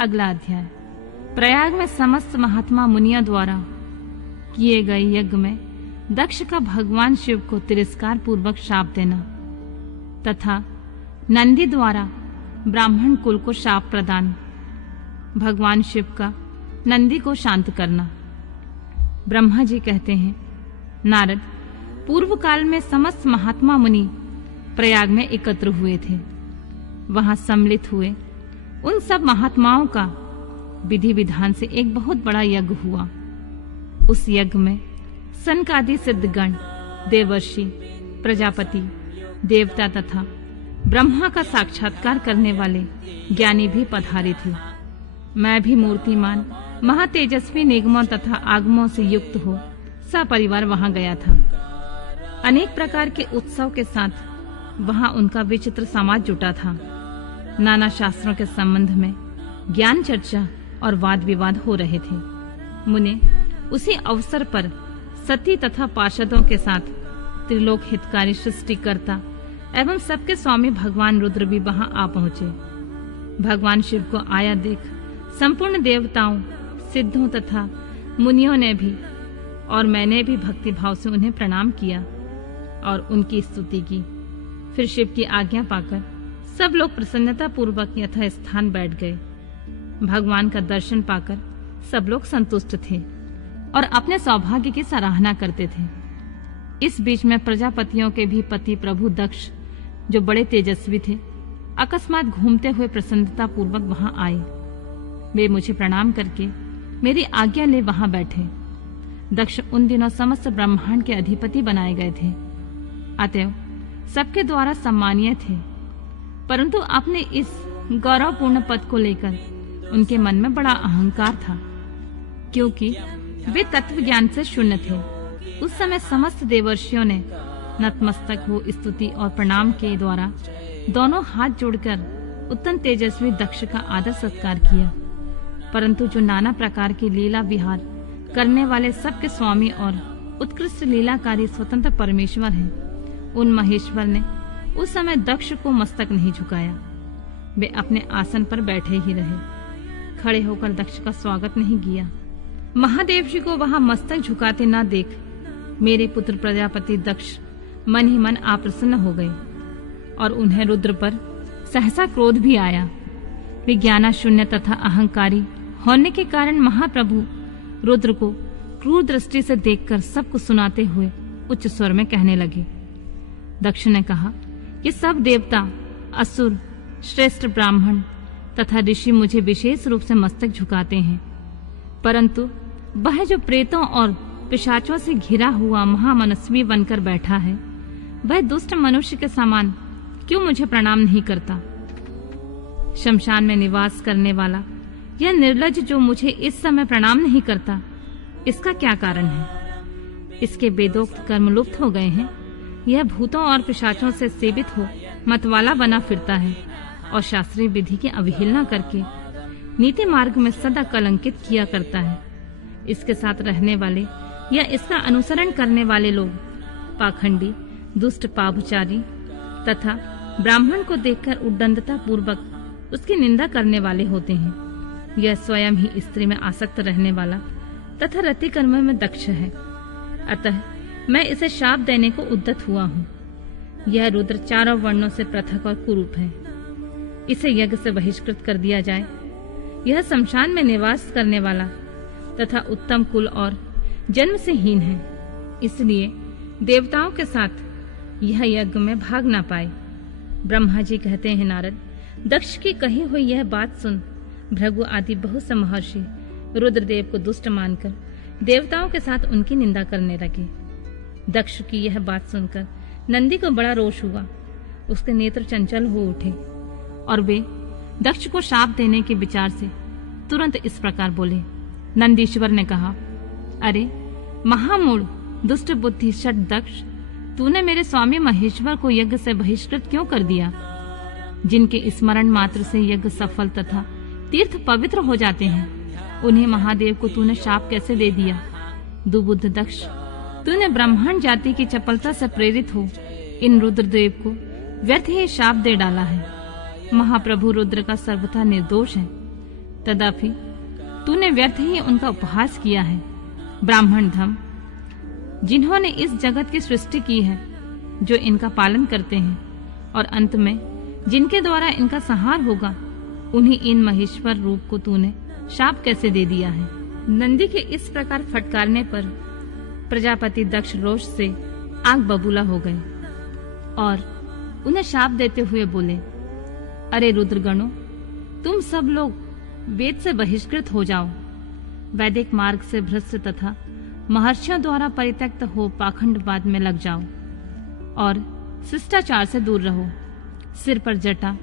अगला अध्याय। प्रयाग में समस्त महात्मा मुनियों द्वारा किए गए यज्ञ में दक्ष का भगवान शिव को तिरस्कार पूर्वक शाप देना तथा नंदी द्वारा ब्राह्मण कुल को शाप प्रदान, भगवान शिव का नंदी को शांत करना। ब्रह्मा जी कहते हैं, नारद, पूर्व काल में समस्त महात्मा मुनि प्रयाग में एकत्र हुए थे। वहां सम्मिलित हुए उन सब महात्माओं का विधि विधान से एक बहुत बड़ा यज्ञ हुआ। उस यज्ञ में सनकादि सिद्धगण, देवर्षि, प्रजापति, देवता तथा ब्रह्मा का साक्षात्कार करने वाले ज्ञानी भी पधारे थे। मैं भी मूर्तिमान महातेजस्वी निगमों तथा आगमों से युक्त हो सपरिवार वहां गया था। अनेक प्रकार के उत्सव के साथ वहां उनका विचित्र समाज जुटा था। नाना शास्त्रों के संबंध में ज्ञान चर्चा और वाद विवाद हो रहे थे। मुने उसी अवसर पर सती तथा पार्षदों के साथ त्रिलोक हितकारी सृष्टिकर्ता एवं सबके स्वामी भगवान रुद्र भी वहां आ पहुंचे। भगवान शिव को आया देख संपूर्ण देवताओं, सिद्धों तथा मुनियों ने भी और मैंने भी भक्ति भाव से उन्हें प्रणाम किया और उनकी स्तुति की। फिर शिव की आज्ञा पाकर सब लोग प्रसन्नता पूर्वक यथा स्थान बैठ गए। भगवान का दर्शन पाकर सब लोग संतुष्ट थे और अपने सौभाग्य की सराहना करते थे। इस बीच में प्रजापतियों के भी पति प्रभु दक्ष, जो बड़े तेजस्वी थे, अकस्मात घूमते हुए प्रसन्नता पूर्वक वहां आए। वे मुझे प्रणाम करके मेरी आज्ञा ले वहां बैठे। दक्ष उन दिनों समस्त ब्रह्मांड के अधिपति बनाए गए थे, अतएव सबके द्वारा सम्मानीय थे। परंतु अपने इस गौरवपूर्ण पद को लेकर उनके मन में बड़ा अहंकार था, क्योंकि वे तत्व ज्ञान से शून्य थे। उस समय समस्त देवर्षियों ने नतमस्तक हो स्तुति और प्रणाम के द्वारा दोनों हाथ जोड़कर उत्तम तेजस्वी दक्ष का आदर सत्कार किया। परंतु जो नाना प्रकार की लीला विहार करने वाले सबके स्वामी और उत्कृष्ट लीलाकारी स्वतंत्र परमेश्वर हैं, उन महेश्वर ने उस समय दक्ष को मस्तक नहीं झुकाया। वे अपने आसन पर बैठे ही रहे। खड़े होकर दक्ष का स्वागत नहीं किया। महादेव जी को वहां मस्तक झुकाते न देख मेरे पुत्र प्रजापति दक्ष मन ही मन अप्रसन्न हो गए और उन्हें रुद्र पर सहसा क्रोध भी आया। वे ज्ञानाशून्य तथा अहंकारी होने के कारण महाप्रभु रुद्र को क्रूर दृष्टि से देखकर सबको सुनाते हुए उच्च स्वर में कहने लगे। दक्ष ने कहा कि सब देवता, असुर, श्रेष्ठ ब्राह्मण तथा ऋषि मुझे विशेष रूप से मस्तक झुकाते हैं, परंतु वह जो प्रेतों और पिशाचों से घिरा हुआ महामनस्वी बनकर बैठा है, वह दुष्ट मनुष्य के समान क्यों मुझे प्रणाम नहीं करता। शमशान में निवास करने वाला यह निर्लज्ज जो मुझे इस समय प्रणाम नहीं करता, इसका क्या कारण है? इसके वेदोक्त कर्म लुप्त हो गए हैं। यह भूतों और पिशाचों से सेवित हो मतवाला बना फिरता है और शास्त्रीय विधि की अवहेलना करके नीति मार्ग में सदा कलंकित किया करता है। इसके साथ रहने वाले या इसका अनुसरण करने वाले लोग पाखंडी, दुष्ट, पापचारी तथा ब्राह्मण को देखकर उद्दंडता पूर्वक उसकी निंदा करने वाले होते हैं। यह स्वयं ही स्त्री में आसक्त रहने वाला तथा रति कर्म में दक्ष है, अतः मैं इसे शाप देने को उद्यत हुआ हूँ। यह रुद्र चारों वर्णों से पृथक और कुरूप है। इसे यज्ञ से बहिष्कृत कर दिया जाए। यह शमशान में निवास करने वाला तथा उत्तम कुल और जन्म से हीन है, इसलिए देवताओं के साथ यह यज्ञ में भाग ना पाए। ब्रह्मा जी कहते हैं, नारद, दक्ष की कही हुई यह बात सुन भृगु आदि बहुत से महर्षि रुद्रदेव को दुष्ट मानकर देवताओं के साथ उनकी निंदा करने लगे। दक्ष की यह बात सुनकर नंदी को बड़ा रोष हुआ। उसके नेत्र चंचल हो उठे और वे दक्ष को शाप देने के विचार से तुरंत इस प्रकार बोले। नंदीश्वर ने कहा, अरे महामूढ़, दुष्ट बुद्धि षट दक्ष, तूने मेरे स्वामी महेश्वर को यज्ञ से बहिष्कृत क्यों कर दिया? जिनके स्मरण मात्र से यज्ञ सफल तथा तीर्थ पवित्र हो जाते हैं, उन्हें महादेव को तूने शाप कैसे दे दिया? दुबुद्ध दक्ष, तूने ब्राह्मण जाति की चपलता से प्रेरित हो इन रुद्रदेव को व्यर्थ ही शाप दे डाला है। महाप्रभु रुद्र का सर्वथा निर्दोष है। तदापि तूने व्यर्थ ही उनका उपहास किया है। ब्राह्मण धम, जिन्होंने इस जगत की सृष्टि की है, जो इनका पालन करते हैं और अंत में जिनके द्वारा इनका संहार होगा, उन्हीं इन महेश्वर रूप को तूने शाप कैसे दे दिया है। नंदी के इस प्रकार फटकारने पर प्रजापति दक्ष रोष से आग बबूला हो गए और उन्हें शाप देते हुए बोले, अरे रुद्रगणों, तुम सब लोग वेद से बहिष्कृत हो जाओ, वैदिक मार्ग से भ्रष्ट तथा महर्षियों द्वारा परित्यक्त हो पाखंडवाद में लग जाओ और शिष्टाचार से दूर रहो। सिर पर जटा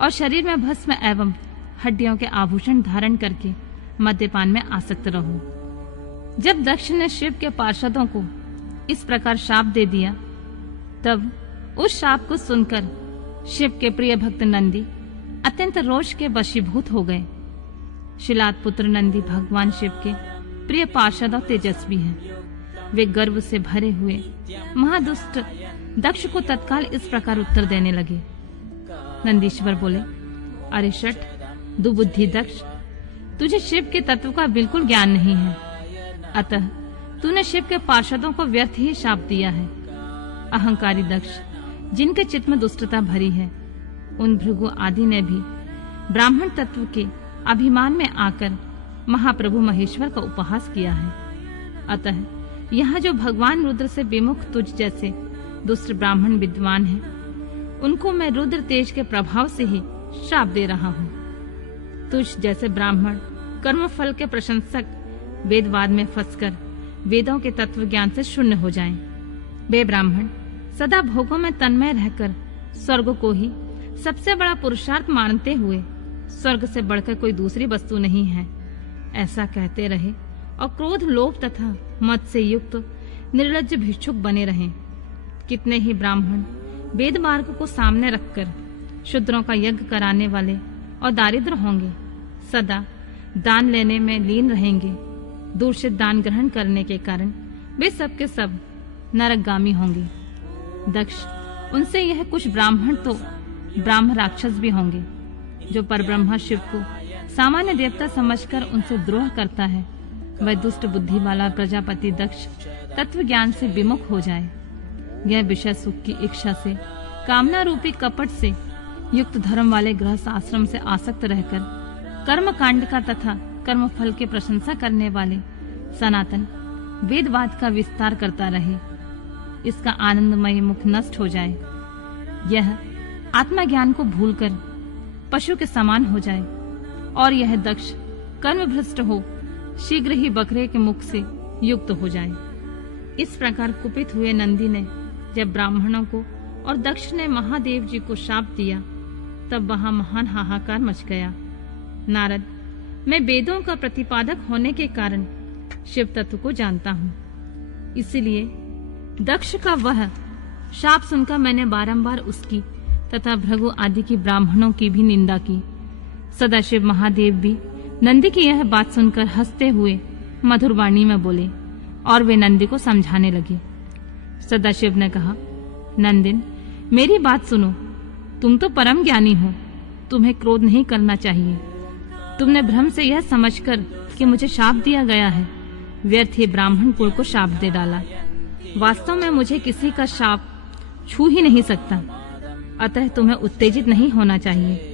और शरीर में भस्म एवं हड्डियों के आभूषण धारण करके मद्यपान में आसक्त रहो। जब दक्ष ने शिव के पार्षदों को इस प्रकार शाप दे दिया, तब उस शाप को सुनकर शिव के प्रिय भक्त नंदी अत्यंत रोष के वशीभूत हो गए। शिलाद पुत्र नंदी भगवान शिव के प्रिय पार्षद और तेजस्वी हैं। वे गर्व से भरे हुए महादुष्ट दक्ष को तत्काल इस प्रकार उत्तर देने लगे। नंदीश्वर बोले, अरे शठ, दुबुद्धि दक्ष, तुझे शिव के तत्व का बिल्कुल ज्ञान नहीं है, अतः तूने शिव के पार्षदों को व्यर्थ ही शाप दिया है। अहंकारी दक्ष, जिनके चित्त में दुष्टता भरी है, उन भृगु आदि ने भी ब्राह्मण तत्व के अभिमान में आकर महाप्रभु महेश्वर का उपहास किया है। अतः यहाँ जो भगवान रुद्र से विमुख तुझ जैसे दुष्ट ब्राह्मण विद्वान हैं, उनको मैं रुद्र तेज के प्रभाव से ही श्राप दे रहा हूँ। तुझ जैसे ब्राह्मण कर्मफल के प्रशंसक वेदवाद में फंसकर वेदों के तत्व ज्ञान से शून्य हो जाएं। वे ब्राह्मण सदा भोगों में तन्मय रहकर स्वर्ग को ही सबसे बड़ा पुरुषार्थ मानते हुए स्वर्ग से बढ़कर कोई दूसरी वस्तु नहीं है, ऐसा कहते रहे और क्रोध, लोभ तथा मद से युक्त निर्लज्ज भिक्षुक बने रहें। कितने ही ब्राह्मण वेद मार्ग को सामने रखकर शूद्रों का यज्ञ कराने वाले और दारिद्र होंगे, सदा दान लेने में लीन रहेंगे। दूषित दान ग्रहण करने के कारण वे सब के सब नरकगामी होंगे। दक्ष, उनसे यह कुछ ब्राह्मण तो ब्राह्म राक्षस भी होंगे, जो परब्रह्मा शिव को सामान्य देवता समझकर उनसे द्रोह करता है, वह दुष्ट बुद्धि वाला प्रजापति दक्ष तत्व ज्ञान से विमुख हो जाए। यह विषय सुख की इच्छा से, कामना रूपी कपट से युक्त धर्म वाले गृहस्थ आश्रम से आसक्त रहकर कर्म कांड का तथा कर्म फल की प्रशंसा करने वाले सनातन वेदवाद का विस्तार करता रहे। इसका आनंदमय मुख नष्ट हो जाए। यह आत्मज्ञान को भूलकर पशु के समान हो जाए और यह दक्ष कर्म भ्रष्ट हो शीघ्र ही बकरे के मुख से युक्त हो जाए। इस प्रकार कुपित हुए नंदी ने जब ब्राह्मणों को और दक्ष ने महादेव जी को शाप दिया, तब वहां महान हाहाकार मच गया। नारद, मैं वेदों का प्रतिपादक होने के कारण शिव तत्व को जानता हूँ, इसलिए दक्ष का वह शाप सुनकर मैंने बारंबार उसकी तथा भृगु आदि की ब्राह्मणों की भी निंदा की। सदाशिव महादेव भी नंदी की यह बात सुनकर हंसते हुए मधुर वाणी में बोले और वे नंदी को समझाने लगे। सदाशिव ने कहा, नंदिन, मेरी बात सुनो, तुम तो परम ज्ञानी हो, तुम्हें क्रोध नहीं करना चाहिए। तुमने भ्रम से यह समझकर कि मुझे शाप दिया गया है, व्यर्थ ही ब्राह्मण कुल को शाप दे डाला। वास्तव में मुझे किसी का शाप छू ही नहीं सकता, अतः तुम्हें उत्तेजित नहीं होना चाहिए।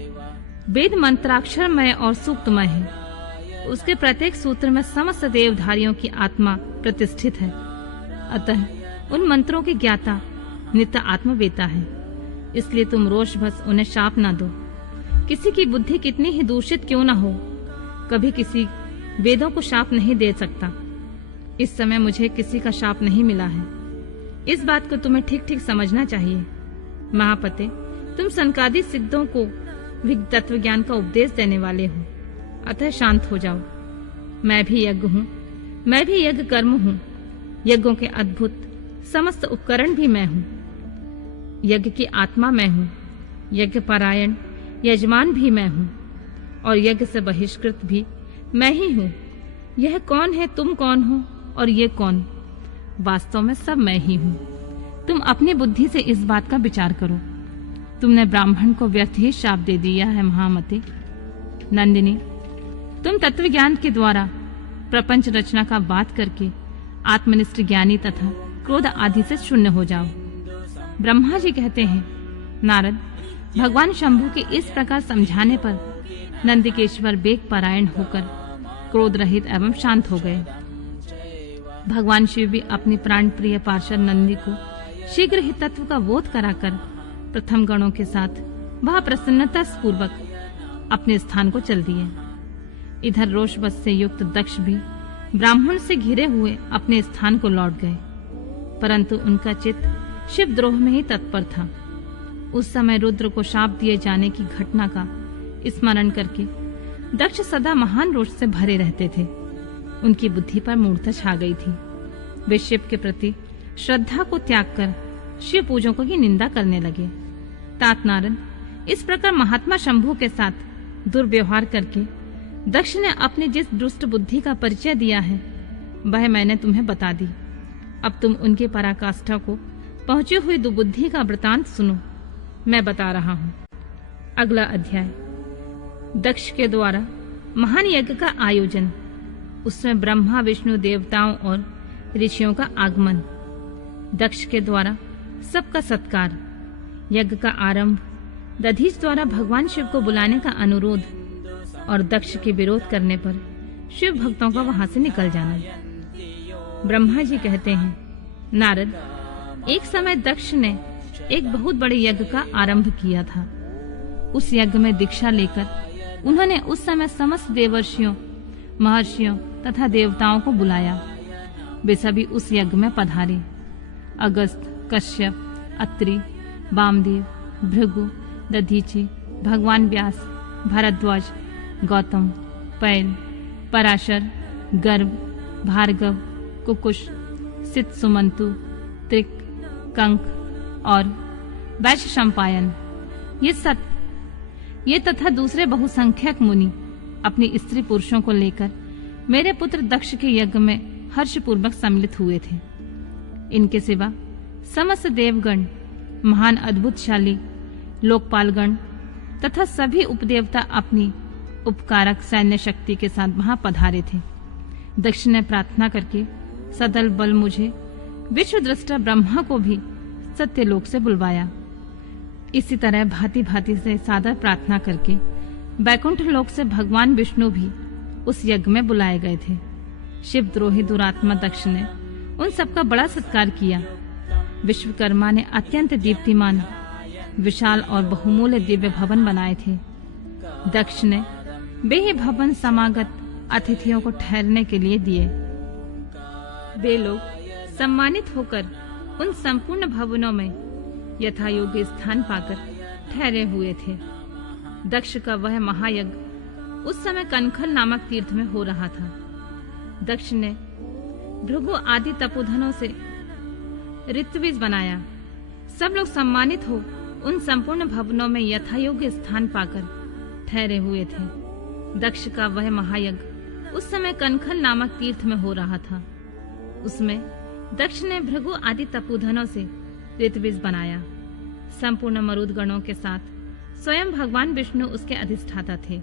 वेद मंत्राक्षरमय और सूक्तमय है, उसके प्रत्येक सूत्र में समस्त देवधारियों की आत्मा प्रतिष्ठित है, अतः उन मंत्रों के ज्ञाता नित्य आत्मवेता है। इसलिए तुम रोषवश उन्हें शाप न दो। किसी की बुद्धि कितनी ही दूषित क्यों न हो, कभी किसी वेदों को शाप नहीं दे सकता। इस समय मुझे किसी का शाप नहीं मिला है, इस बात को तुम्हें ठीक ठीक समझना चाहिए। महापते, तुम सनकादि सिद्धों को भी तत्व ज्ञान का उपदेश देने वाले हो, अतः शांत हो जाओ। मैं भी यज्ञ हूँ, मैं भी यज्ञ कर्म हूँ, यज्ञों के अद्भुत समस्त उपकरण भी मैं हूँ। यज्ञ की आत्मा मैं हूँ, यज्ञ परायण यजमान भी मैं हूँ और यज्ञ से बहिष्कृत भी मैं ही हूँ। यह कौन है, तुम कौन हो और ये कौन? वास्तव में सब मैं ही हूँ। तुम अपनी बुद्धि से इस बात का विचार करो। तुमने ब्राह्मण को व्यर्थ ही शाप दे दिया है महामते। नंदिनी, तुम तत्व ज्ञान के द्वारा प्रपंच रचना का बात करके आत्मनिष्ठ ज्ञानी तथा क्रोध आदि से शून्य हो जाओ। ब्रह्मा जी कहते हैं, नारद, भगवान शंभु के इस प्रकार समझाने पर नंदिकेश्वर वेग परायण होकर क्रोध रहित एवं शांत हो गए। भगवान शिव भी अपने प्राण प्रिय पार्षद नंदी को शीघ्र ही तत्व का बोध कराकर प्रथम गणों के साथ वह प्रसन्नता पूर्वक अपने स्थान को चल दिए। इधर रोषवश से युक्त दक्ष भी ब्राह्मण से घिरे हुए अपने स्थान को लौट गए, परंतु उनका चित्त शिव द्रोह में ही तत्पर था। उस समय रुद्र को शाप दिए जाने की घटना का स्मरण करके दक्ष सदा महान रोष से भरे रहते थे। उनकी बुद्धि पर मूर्छा छा गई थी। वे शिव के प्रति श्रद्धा को त्याग कर शिव पूजकों की निंदा करने लगे। तात नारद, इस प्रकार महात्मा शंभु के साथ दुर्व्यवहार करके दक्ष ने अपनी जिस दुष्ट बुद्धि का परिचय दिया है वह मैंने तुम्हें बता दी। अब तुम उनके पराकाष्ठा को पहुंचे हुए दुबुद्धि का वृतांत सुनो, मैं बता रहा हूँ। अगला अध्याय, दक्ष के द्वारा महान यज्ञ का आयोजन, उसमें ब्रह्मा विष्णु देवताओं और ऋषियों का आगमन, दक्ष के द्वारा सबका सत्कार, यज्ञ का आरंभ, दधीच द्वारा भगवान शिव को बुलाने का अनुरोध और दक्ष के विरोध करने पर शिव भक्तों का वहां से निकल जाना। ब्रह्मा जी कहते हैं, नारद, एक समय दक्ष ने एक बहुत बड़े यज्ञ का आरंभ किया था। उस यज्ञ में दीक्षा लेकर उन्होंने उस समय समस्त देवर्षियों, महर्षियों तथा देवताओं को बुलाया। वे सभी उस यज्ञ में पधारे। अगस्त, कश्यप, अत्रि, वामदेव, भृगु, दधीचि, भगवान व्यास, भारद्वाज, गौतम, पैल, पराशर, गर्भ, भार्गव, कुकुश, सित सुमंतु, त्रिक, कंक और वैशंपायन, ये तथा दूसरे बहुसंख्यक मुनि अपनी स्त्री पुरुषों को लेकर मेरे पुत्र दक्ष के यज्ञ में हर्षपूर्वक सम्मिलित हुए थे। इनके सिवा समस्त देवगण, महान अद्भुतशाली लोकपालगण तथा सभी उपदेवता अपनी उपकारक सैन्य शक्ति के साथ वहां पधारे थे। दक्ष ने प्रार्थना करके सदल बल मुझे विश्व दृष्टा ब्रह्मा को भी सत्यलोक से बुलवाया। इसी तरह भांति भांति से सादर प्रार्थना करके वैकुंठ लोक से भगवान विष्णु भी उस यज्ञ में बुलाए गए थे। शिवद्रोही दुरात्मा दक्ष ने उन सबका बड़ा सत्कार किया। विश्वकर्मा ने अत्यंत दीप्तिमान, विशाल और बहुमूल्य दिव्य भवन बनाए थे। दक्ष ने वे ही भवन समागत अतिथियों को ठहरने के लिए दिए। वे लोग सम्मानित होकर उन संपूर्ण भवनों में यथा योग्य स्थान पाकर ठहरे हुए थे। दक्ष का वह महायज्ञ उस समय कनखल नामक तीर्थ में हो रहा था। दक्ष ने भृगु आदि तपोधनों से ऋत्विज बनाया। सब लोग सम्मानित हो उन संपूर्ण भवनों में यथा योग्य स्थान पाकर ठहरे हुए थे। दक्ष का वह महायज्ञ उस समय कनखल नामक तीर्थ में हो रहा था। उसमें दक्ष ने भृगु आदि तपोधनों से ऋत्विज बनाया। संपूर्ण मरुद गणों के साथ स्वयं भगवान विष्णु उसके अधिष्ठाता थे।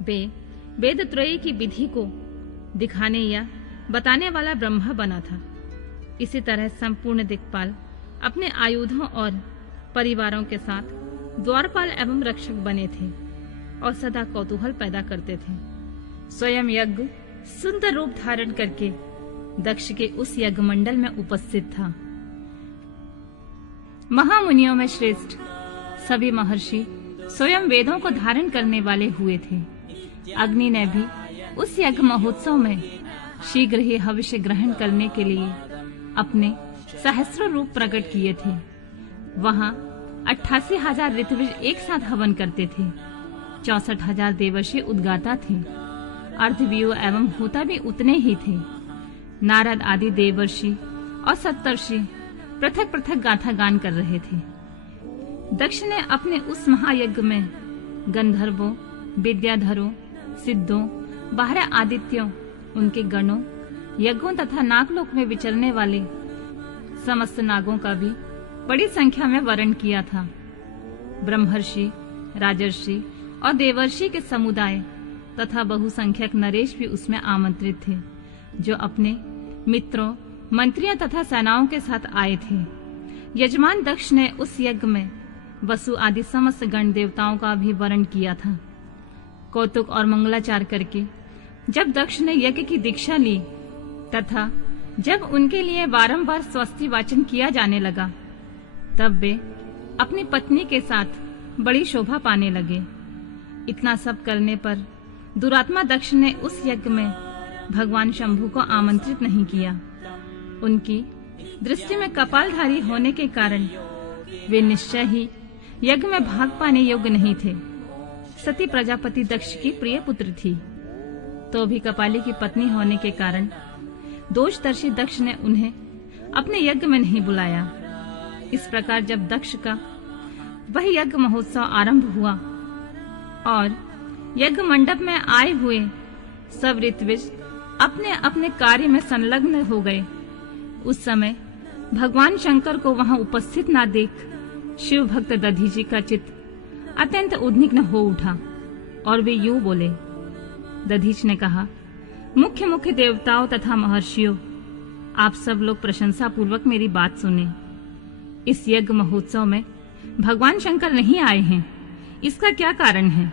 वे वेदत्रयी की विधि को दिखाने या बताने वाला ब्रह्मा बना था। इसी तरह संपूर्ण दिक्पाल अपने आयुधों और परिवारों के साथ द्वारपाल एवं रक्षक बने थे और सदा कौतूहल पैदा करते थे। स्वयं यज्ञ सुंदर रूप धारण करके दक्ष के उस यज्ञ मंडल में उपस्थित था। महामुनियों में श्रेष्ठ सभी महर्षि स्वयं वेदों को धारण करने वाले हुए थे। अग्नि ने भी उस यज्ञ महोत्सव में शीघ्र ही हविष्य ग्रहण करने के लिए अपने सहस्र रूप प्रकट किए थे। वहां 88,000 ऋत्विज एक साथ हवन करते थे। 64,000 देवर्षि उद्गाता थे। अर्धव्यूह एवं होता भी उतने ही थे। नारद आदि देवर्षि और सप्तर्षि पृथक पृथक गाथा गान कर रहे थे। दक्ष ने अपने उस महायज्ञ में गंधर्वों, विद्याधरों, सिद्धों, 12 आदित्यों, उनके गणों, यज्ञों तथा नागलोक में विचरने वाले समस्त नागों का भी बड़ी संख्या में वर्ण किया था। ब्रह्मर्षि, राजर्षि और देवर्षि के समुदाय तथा बहुसंख्यक नरेश भी उसमें आमंत्रित थे, जो अपने मित्रों, मंत्रियों तथा सेनाओं के साथ आए थे। यजमान दक्ष ने उस यज्ञ में वसु आदि समस्त गण देवताओं का भी वरण किया था। कौतुक और मंगलाचार करके जब दक्ष ने यज्ञ की दीक्षा ली तथा जब उनके लिए बारंबार स्वस्ति वाचन किया जाने लगा, तब वे अपनी पत्नी के साथ बड़ी शोभा पाने लगे। इतना सब करने पर दुरात्मा दक्ष ने उस यज्ञ में भगवान शंभु को आमंत्रित नहीं किया। उनकी दृष्टि में कपालधारी होने के कारण वे निश्चय ही यज्ञ में भाग पाने योग्य नहीं थे। सती प्रजापति दक्ष की प्रिय पुत्र थी, तो भी कपाली की पत्नी होने के कारण दोषदर्शी दक्ष ने उन्हें अपने यज्ञ में नहीं बुलाया। इस प्रकार जब दक्ष का वह यज्ञ महोत्सव आरंभ हुआ और यज्ञ मंडप में आए हुए सब ऋत्विज अपने अपने कार्य में संलग्न हो गए, उस समय भगवान शंकर को वहां उपस्थित न देख शिव भक्त दधीचि का चित्त अत्यंत उद्विग्न हो उठा और वे यूं बोले। दधीच ने कहा, मुख्य मुख्य देवताओं तथा महर्षियों, आप सब लोग प्रशंसा पूर्वक मेरी बात सुने। इस यज्ञ महोत्सव में भगवान शंकर नहीं आए हैं, इसका क्या कारण है?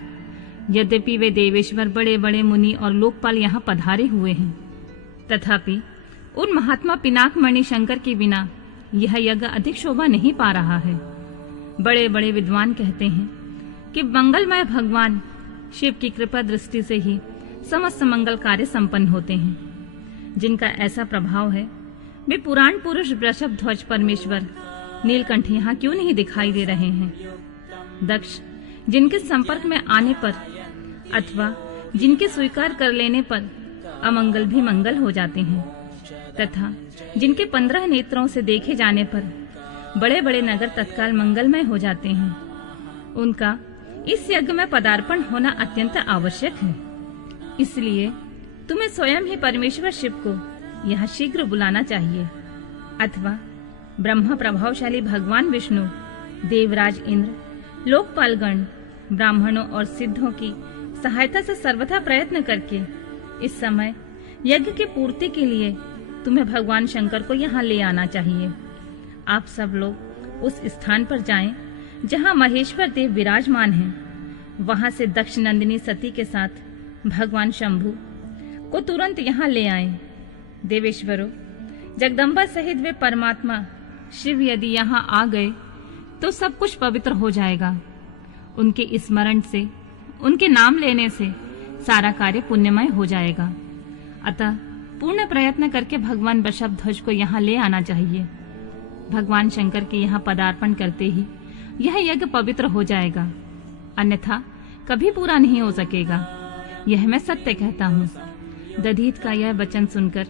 यद्यपि वे देवेश्वर बड़े बड़े मुनि और लोकपाल यहाँ पधारे हुए हैं, तथापि उन महात्मा पिनाक मणि शंकर के बिना यह यज्ञ अधिक शोभा नहीं पा रहा है। बड़े बड़े विद्वान कहते हैं कि मंगलमय भगवान शिव की कृपा दृष्टि से ही समस्त मंगल कार्य संपन्न होते हैं। जिनका ऐसा प्रभाव है, वे पुराण पुरुष वृषभ ध्वज परमेश्वर नीलकंठ यहाँ क्यों नहीं दिखाई दे रहे हैं? दक्ष जिनके संपर्क में आने पर अथवा जिनके स्वीकार कर लेने पर अमंगल भी मंगल हो जाते हैं, तथा जिनके 15 नेत्रों से देखे जाने पर बड़े बड़े नगर तत्काल मंगलमय हो जाते हैं, उनका इस यज्ञ में पदार्पण होना अत्यंत आवश्यक है। इसलिए तुम्हें स्वयं ही परमेश्वर शिव को यहाँ शीघ्र बुलाना चाहिए, अथवा ब्रह्म प्रभावशाली भगवान विष्णु, देवराज इंद्र, लोकपालगण, ब्राह्मणों और सिद्धों की सहायता से सर्वथा प्रयत्न करके इस समय यज्ञ की पूर्ति के लिए तुम्हें भगवान शंकर को यहाँ ले आना चाहिए। आप सब लोग उस स्थान पर जाएं जहाँ महेश्वर देव विराजमान हैं। वहां से दक्ष नंदिनी सती के साथ भगवान शंभु को तुरंत यहाँ ले आएं। देवेश्वरों, जगदम्बा सहित वे परमात्मा शिव यदि यहाँ आ गए तो सब कुछ पवित्र हो जाएगा। उनके स्मरण से, उनके नाम लेने से सारा कार्य पुण्यमय हो जाएगा। अतः पूर्ण प्रयत्न करके भगवान वृषभ ध्वज को यहाँ ले आना चाहिए। भगवान शंकर के यहाँ पदार्पण करते ही यह यज्ञ पवित्र हो जाएगा, अन्यथा कभी पूरा नहीं हो सकेगा। यह मैं सत्य कहता हूँ। दधीच का यह वचन सुनकर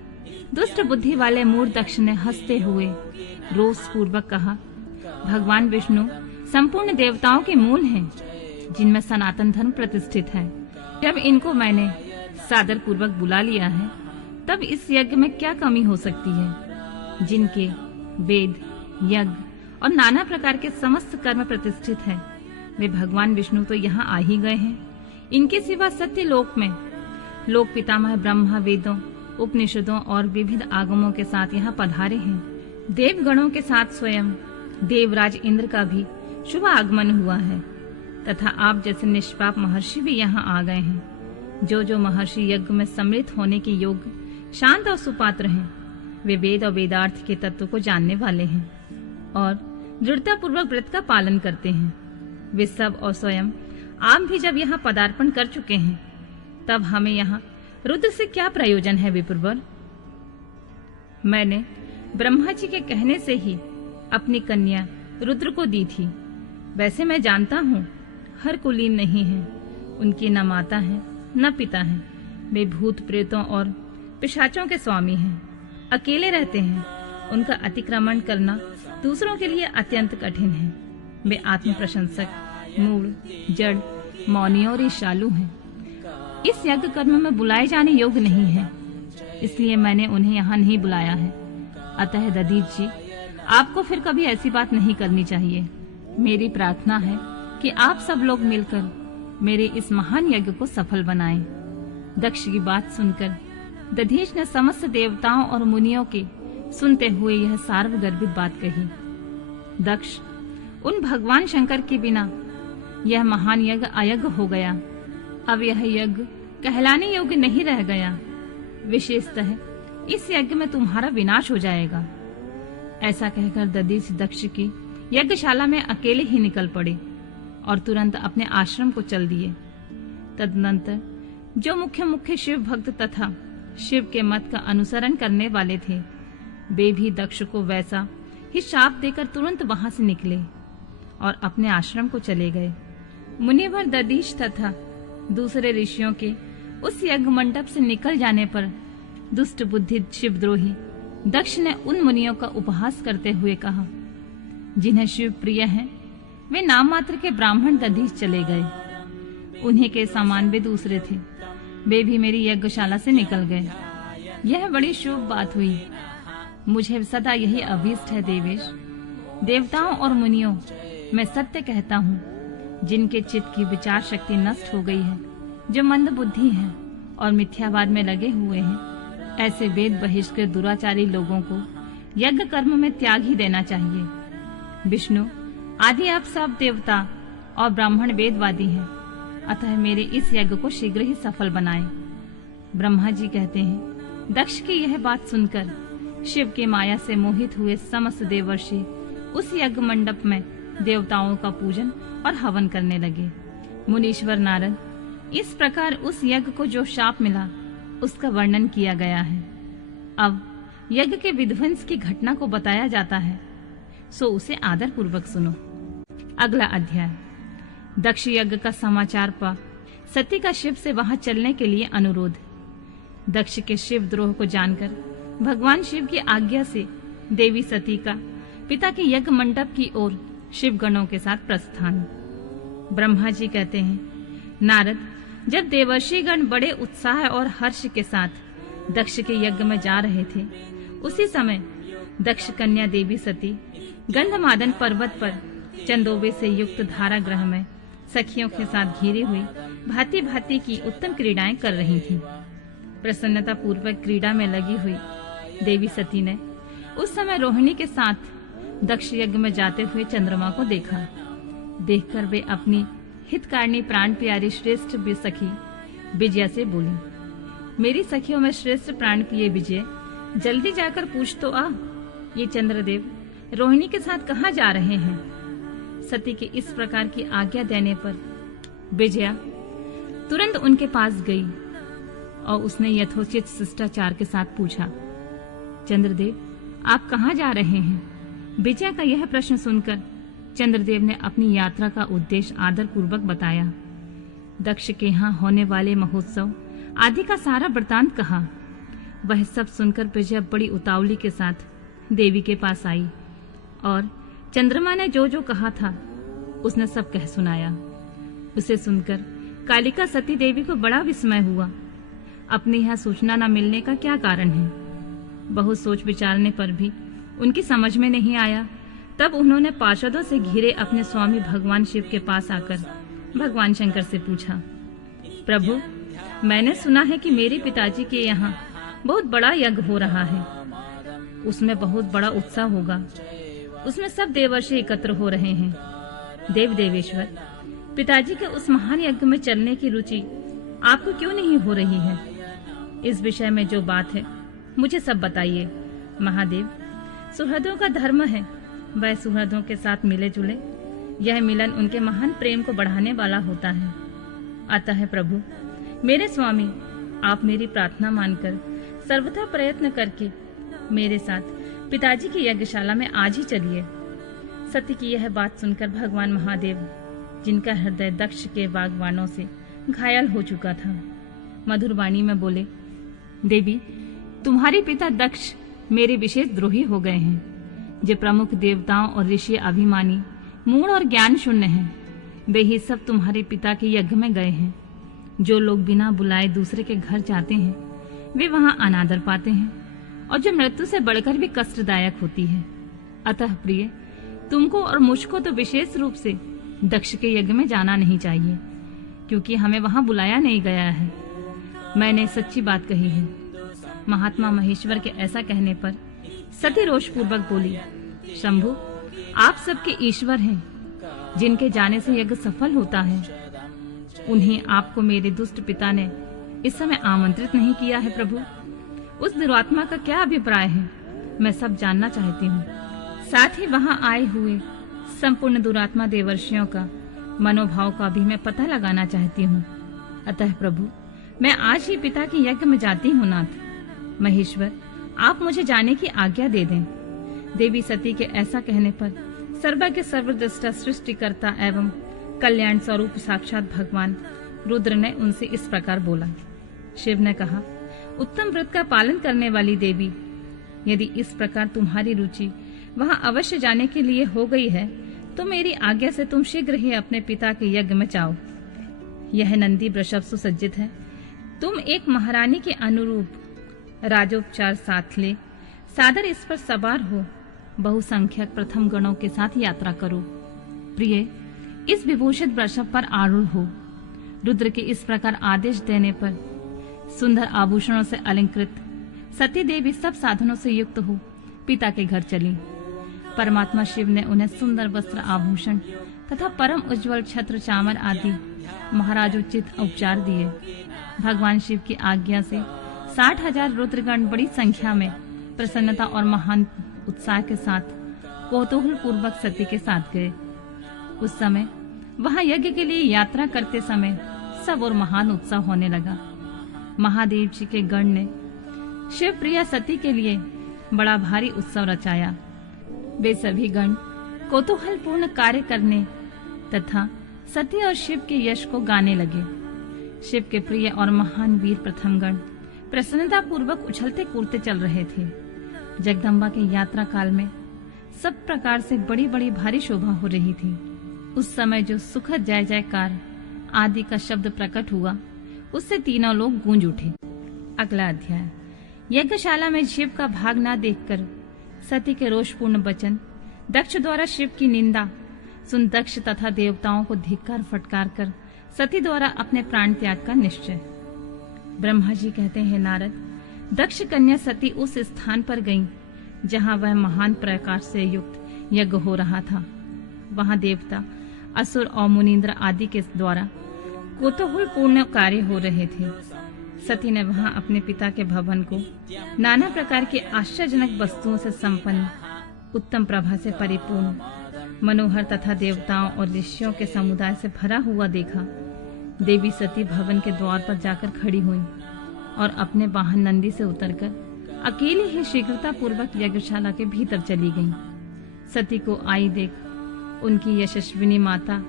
दुष्ट बुद्धि वाले मूढ़ दक्ष ने हंसते हुए रोष पूर्वक कहा, भगवान विष्णु संपूर्ण देवताओं के मूल हैं, जिनमें सनातन धर्म प्रतिष्ठित है। जब इनको मैंने सादर पूर्वक बुला लिया है, तब इस यज्ञ में क्या कमी हो सकती है? जिनके वेद, यज्ञ और नाना प्रकार के समस्त कर्म प्रतिष्ठित हैं, वे भगवान विष्णु तो यहाँ आ ही गए हैं। इनके सिवा सत्य लोक में लोक पितामह ब्रह्मा वेदों, उपनिषदों और विविध आगमों के साथ यहाँ पधारे हैं। देवगणों के साथ स्वयं देवराज इंद्र का भी शुभ आगमन हुआ है, तथा आप जैसे निष्पाप महर्षि भी यहाँ आ गए हैं। जो जो महर्षि यज्ञ में सम्मिलित होने के योग्य, शांत और सुपात्र हैं, वे वेद और वेदार्थ के तत्व को जानने वाले हैं और दृढ़ता पूर्वक व्रत का पालन करते हैं। वे सब और स्वयं आप भी जब यहाँ पदार्पण कर चुके हैं, तब हमें यहाँ रुद्र से क्या प्रयोजन है विप्रवर? मैंने ब्रह्मा जी के कहने से ही अपनी कन्या रुद्र को दी थी। वैसे मैं जानता हूँ हर कुलीन नहीं है, उनकी न माता है न पिता है। वे भूत प्रेतों और पिशाचों के स्वामी हैं, अकेले रहते हैं। उनका अतिक्रमण करना दूसरों के लिए अत्यंत कठिन है। वे आत्म प्रशंसक, मूढ़, जड़, मौनी और ईर्ष्यालु हैं। इस यज्ञ कर्म में बुलाए जाने योग्य नहीं है, इसलिए मैंने उन्हें यहाँ नहीं बुलाया है। अतः दधीच जी, आपको फिर कभी ऐसी बात नहीं करनी चाहिए। मेरी प्रार्थना है कि आप सब लोग मिलकर मेरे इस महान यज्ञ को सफल बनाएं। दक्ष की बात सुनकर दधीच ने समस्त देवताओं और मुनियों के सुनते हुए यह सार्वगर्भित बात कही। दक्ष, उन भगवान शंकर के बिना यह महान यज्ञ अयज्ञ हो गया। अब यह यज्ञ कहलाने योग्य नहीं रह गया। विशेषतः इस यज्ञ में तुम्हारा विनाश हो जाएगा। ऐसा कहकर दधीच दक्ष की यज्ञशाला में अकेले ही निकल पड़े और तुरंत अपने आश्रम को चल दिए। तदनंतर जो मुख्य मुख्य शिव भक्त तथा शिव के मत का अनुसरण करने वाले थे, वे भी दक्ष को वैसा ही शाप देकर तुरंत वहां से निकले और अपने आश्रम को चले गए। मुनिवर दधीच तथा दूसरे ऋषियों के उस यज्ञ मंडप से निकल जाने पर दुष्ट बुद्धि शिवद्रोही दक्ष ने उन मुनियों का उपहास करते हुए कहा, जिन्हें शिव प्रिय हैं, वे नाम मात्र के ब्राह्मण दधीच चले गए। उन्हीं के समान वे दूसरे थे, वे भी मेरी यज्ञशाला से निकल गए। यह बड़ी शुभ बात हुई। मुझे सदा यही अभीष्ट है देवेश। देवताओं और मुनियों, मैं सत्य कहता हूँ, जिनके चित्त की विचार शक्ति नष्ट हो गई है, जो मंद बुद्धि हैं और मिथ्यावाद में लगे हुए हैं, ऐसे वेद बहिष्कृत दुराचारी लोगों को यज्ञ कर्म में त्याग ही देना चाहिए। विष्णु आदि आप सब देवता और ब्राह्मण वेदवादी हैं, अतः मेरे इस यज्ञ को शीघ्र ही सफल बनाएं। ब्रह्मा जी कहते हैं, दक्ष की यह बात सुनकर शिव की माया से मोहित हुए समस्त देवर्षि उस यज्ञ मंडप में देवताओं का पूजन और हवन करने लगे। मुनीश्वर नारद, इस प्रकार उस यज्ञ को जो शाप मिला उसका वर्णन किया गया है। अब यज्ञ के विध्वंस की घटना को बताया जाता है, सो उसे आदर पूर्वक सुनो। अगला अध्याय। दक्ष यज्ञ का समाचार पा सती का शिव से वहां चलने के लिए अनुरोध। दक्ष के शिव द्रोह को जानकर भगवान शिव की आज्ञा से देवी सती का पिता के यज्ञ मंडप की ओर शिव गणों के साथ प्रस्थान। ब्रह्मा जी कहते हैं, नारद, जब देवर्षि गण बड़े उत्साह और हर्ष के साथ दक्ष के यज्ञ में जा रहे थे, उसी समय दक्ष कन्या देवी सती गंधमादन पर्वत पर चंदोबे से युक्त धारागृह में सखियों के साथ घिरी हुई भांति भांति की उत्तम क्रीड़ाएं कर रही थीं। प्रसन्नता पूर्वक क्रीड़ा में लगी हुई देवी सती ने उस समय रोहिणी के साथ दक्ष यज्ञ में जाते हुए चंद्रमा को देखा। देखकर वे अपनी हितकारिणी प्राण प्यारी श्रेष्ठ सखी विजया से बोली, मेरी सखियों में श्रेष्ठ प्राण प्रिय विजय, जल्दी जाकर पूछ तो आ, ये चंद्रदेव रोहिणी के साथ कहाँ जा रहे हैं। सती के इस प्रकार की आज्ञा देने पर विजया तुरंत उनके पास गई और उसने यथोचित शिष्टाचार के साथ पूछा, चंद्रदेव, आप कहाँ जा रहे हैं। विजया का यह प्रश्न सुनकर चंद्रदेव ने अपनी यात्रा का उद्देश्य आदर पूर्वक बताया। दक्ष के यहाँ होने वाले महोत्सव आदि का सारा वृतांत कहा। वह सब सुनकर विजया बड़ी उतावली के साथ देवी के पास आई और चंद्रमा ने जो जो कहा था उसने सब कह सुनाया। उसे सुनकर कालिका सती देवी को बड़ा विस्मय हुआ। अपने यहाँ सूचना न मिलने का क्या कारण है। बहुत सोच विचारने पर भी उनकी समझ में नहीं आया। तब उन्होंने पार्षदों से घिरे अपने स्वामी भगवान शिव के पास आकर भगवान शंकर से पूछा, प्रभु, मैंने सुना है कि मेरे पिताजी के यहाँ बहुत बड़ा यज्ञ हो रहा है। उसमें बहुत बड़ा उत्साह होगा। उसमें सब देवर्षि एकत्र हो रहे हैं। देव देवेश्वर, पिताजी के उस महान यज्ञ में चलने की रुचि आपको क्यों नहीं हो रही है। इस विषय में जो बात है मुझे सब बताइए। महादेव, सुहृदों का धर्म है वह सुहृदों के साथ मिले जुले। यह मिलन उनके महान प्रेम को बढ़ाने वाला होता है। अतः प्रभु, मेरे स्वामी, आप मेरी प्रार्थना मानकर सर्वथा प्रयत्न करके मेरे साथ पिताजी की यज्ञशाला में आज ही चलिए। सती की यह बात सुनकर भगवान महादेव, जिनका हृदय दक्ष के बागवानों से घायल हो चुका था, मधुर वाणी में बोले, देवी, तुम्हारे पिता दक्ष मेरे विशेष द्रोही हो गए हैं। जो प्रमुख देवताओं और ऋषि अभिमानी, मूढ़ और ज्ञान शून्य हैं, वे ही सब तुम्हारे पिता के यज्ञ में गए हैं। जो लोग बिना बुलाए दूसरे के घर जाते हैं वे वहां अनादर पाते हैं और जो मृत्यु से बढ़कर भी कष्टदायक होती है। अतः प्रिय, तुमको और मुझको तो विशेष रूप से दक्ष के यज्ञ में जाना नहीं चाहिए, क्योंकि हमें वहां बुलाया नहीं गया है। मैंने सच्ची बात कही है। महात्मा महेश्वर के ऐसा कहने पर सती रोषपूर्वक बोली, शंभु, आप सबके ईश्वर हैं, जिनके जाने से यज्ञ सफल होता है। उन्हें आपको मेरे दुष्ट पिता ने इस समय आमंत्रित नहीं किया है प्रभु। उस दुरात्मा का क्या अभिप्राय है, मैं सब जानना चाहती हूँ। साथ ही वहां आए हुए संपूर्ण दुरात्मा देवर्षियों का मनोभाव का भी मैं पता लगाना चाहती हूँ। अतः प्रभु, मैं आज ही पिता के यज्ञ में जाती हूँ। नाथ महेश्वर, आप मुझे जाने की आज्ञा दे दें। देवी सती के ऐसा कहने पर सर्वज्ञ सर्वदृष्टा सृष्टिकर्ता एवं कल्याण स्वरूप साक्षात भगवान रुद्र ने उनसे इस प्रकार बोला। शिव ने कहा, उत्तम व्रत का पालन करने वाली देवी, यदि इस प्रकार तुम्हारी रुचि वहां अवश्य जाने के लिए हो गई है, तो मेरी आज्ञा से तुम शीघ्र ही अपने पिता के यज्ञ में जाओ। यह नंदी वृषभ सुसज्जित है। तुम एक महारानी के अनुरूप राजोपचार साथ ले सादर इस पर सवार हो बहुसंख्यक प्रथम गणों के साथ यात्रा करो। प्रिय, इस विभूषित वृषभ पर आरूढ़ हो। रुद्र के इस प्रकार आदेश देने पर सुंदर आभूषणों से अलंकृत सती देवी सब साधनों से युक्त हो पिता के घर चली। परमात्मा शिव ने उन्हें सुंदर वस्त्र आभूषण तथा परम उज्जवल छत्र चामर आदि महाराजोचित उपचार दिए। भगवान शिव की आज्ञा से 60,000 रुद्रगण बड़ी संख्या में प्रसन्नता और महान उत्साह के साथ कौतूहल पूर्वक सती के साथ गए। उस समय वहां यज्ञ के लिए यात्रा करते समय सब और महान उत्साह होने लगा। महादेव जी के गण ने शिव प्रिया सती के लिए बड़ा भारी उत्सव रचाया। वे सभी गण कौतूहल पूर्ण कार्य करने तथा सती और शिव के यश को गाने लगे। शिव के प्रिय और महान वीर प्रथम गण प्रसन्नता पूर्वक उछलते कूदते चल रहे थे। जगदम्बा की यात्रा काल में सब प्रकार से बड़ी बड़ी भारी शोभा हो रही थी। उस समय जो सुखद जय जयकार आदि का शब्द प्रकट हुआ, उससे तीनों लोग गूंज उठे। अगला अध्याय। यज्ञशाला में शिव का भाग न देखकर सती के रोषपूर्ण वचन, दक्ष द्वारा शिव की निंदा सुन दक्ष तथा देवताओं को धिक्कार फटकार कर सती द्वारा अपने प्राण त्याग का निश्चय। ब्रह्मा जी कहते हैं, नारद, दक्ष कन्या सती उस स्थान पर गईं जहां वह महान प्रकाश से युक्त यज्ञ हो रहा था। वहां देवता, असुर और मुनींद्र आदि के द्वारा कौतूहल पूर्ण कार्य हो रहे थे। सती ने वहां अपने पिता के भवन को नाना प्रकार के आश्चर्यजनक वस्तुओं से संपन्न, उत्तम प्रभा से परिपूर्ण, मनोहर तथा देवताओं और ऋषियों के समुदाय से भरा हुआ देखा। देवी सती भवन के द्वार पर जाकर खड़ी हुई और अपने वाहन नंदी से उतरकर अकेली ही शीघ्रता पूर्वक यज्ञशाला के भीतर चली गईं। सती को आई देख उनकी यशस्विनी माता